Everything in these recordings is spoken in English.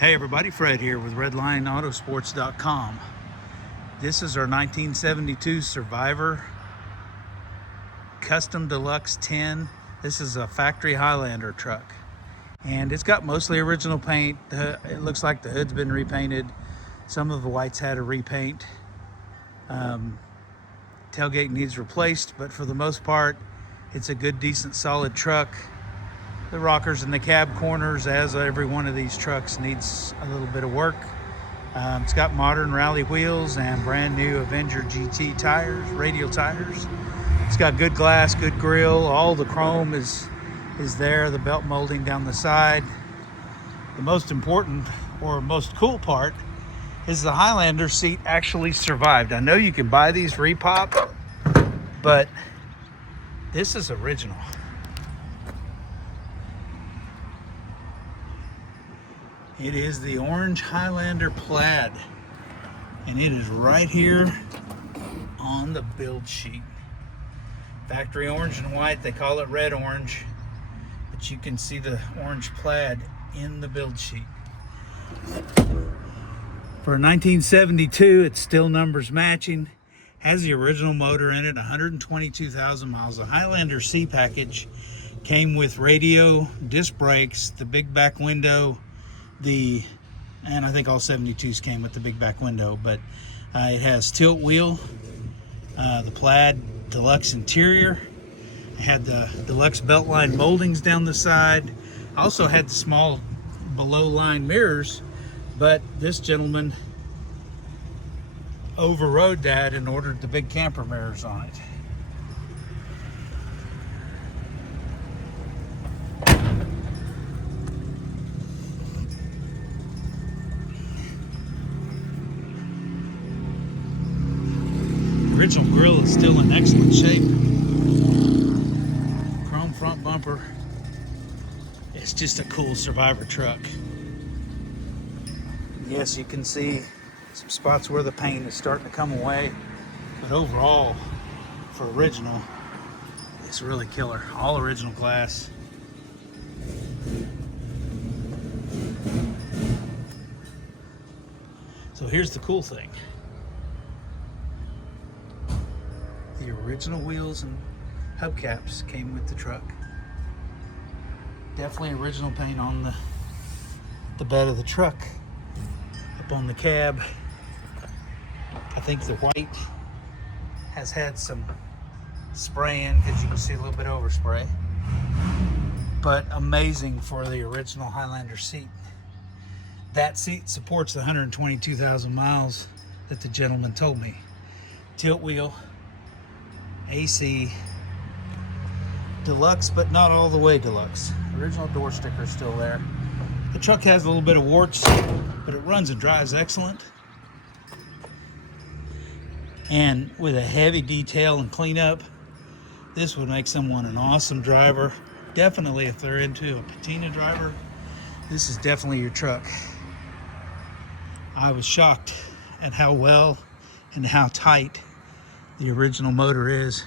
Hey everybody, Fred here with RedlineAutosports.com. This is our 1972 Survivor Custom Deluxe 10. This is a factory Highlander truck. And it's got mostly original paint. It looks like the hood's been repainted. Some of the whites had a repaint. Tailgate needs replaced, but for the most part, it's a good, decent, solid truck. The rockers and the cab corners, as every one of these trucks, needs a little bit of work. It's got modern rally wheels and brand new Avenger GT tires, radial tires. It's got good glass, good grille. All the chrome is there, the belt molding down the side. The most important or most cool part is the Highlander seat actually survived. I know you can buy these repop, but this is original. It is the orange Highlander plaid, and it is right here on the build sheet. Factory orange and white, they call it red orange, but you can see the orange plaid in the build sheet. For 1972, it's still numbers matching, has the original motor in it, 122,000 miles. The Highlander C package came with radio, disc brakes, the big back window, and I think all 72s came with the big back window, but it has tilt wheel, the plaid deluxe interior. It had the deluxe beltline moldings down the side. Also had the small below line mirrors, but this gentleman overrode that and ordered the big camper mirrors on it. Original grille is still in excellent shape. Chrome front bumper. It's just a cool Survivor truck. Yes, you can see some spots where the paint is starting to come away, but overall, for original, it's really killer. All original glass. So here's the cool thing. The original wheels and hubcaps came with the truck. Definitely original paint on the bed of the truck. Up on the cab, I think the white has had some spray in because you can see a little bit of overspray. But amazing for the original Highlander seat. That seat supports the 122,000 miles that the gentleman told me. Tilt wheel, AC, deluxe, but not all the way deluxe. Original door sticker is still there. The truck has a little bit of warts, but it runs and drives excellent. And with a heavy detail and cleanup, this would make someone an awesome driver. Definitely if they're into a patina driver, this is definitely your truck. I was shocked at how well and how tight the original motor is.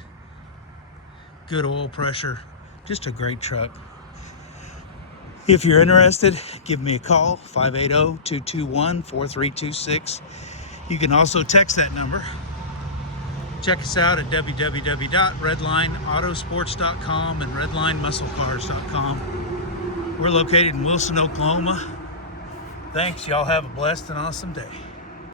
Good oil pressure, just a great truck. If you're interested, give me a call, 580-221-4326. You can also text that number. Check us out at www.redlineautosports.com and redlinemusclecars.com. We're located in Wilson, Oklahoma. Thanks, y'all have a blessed and awesome day.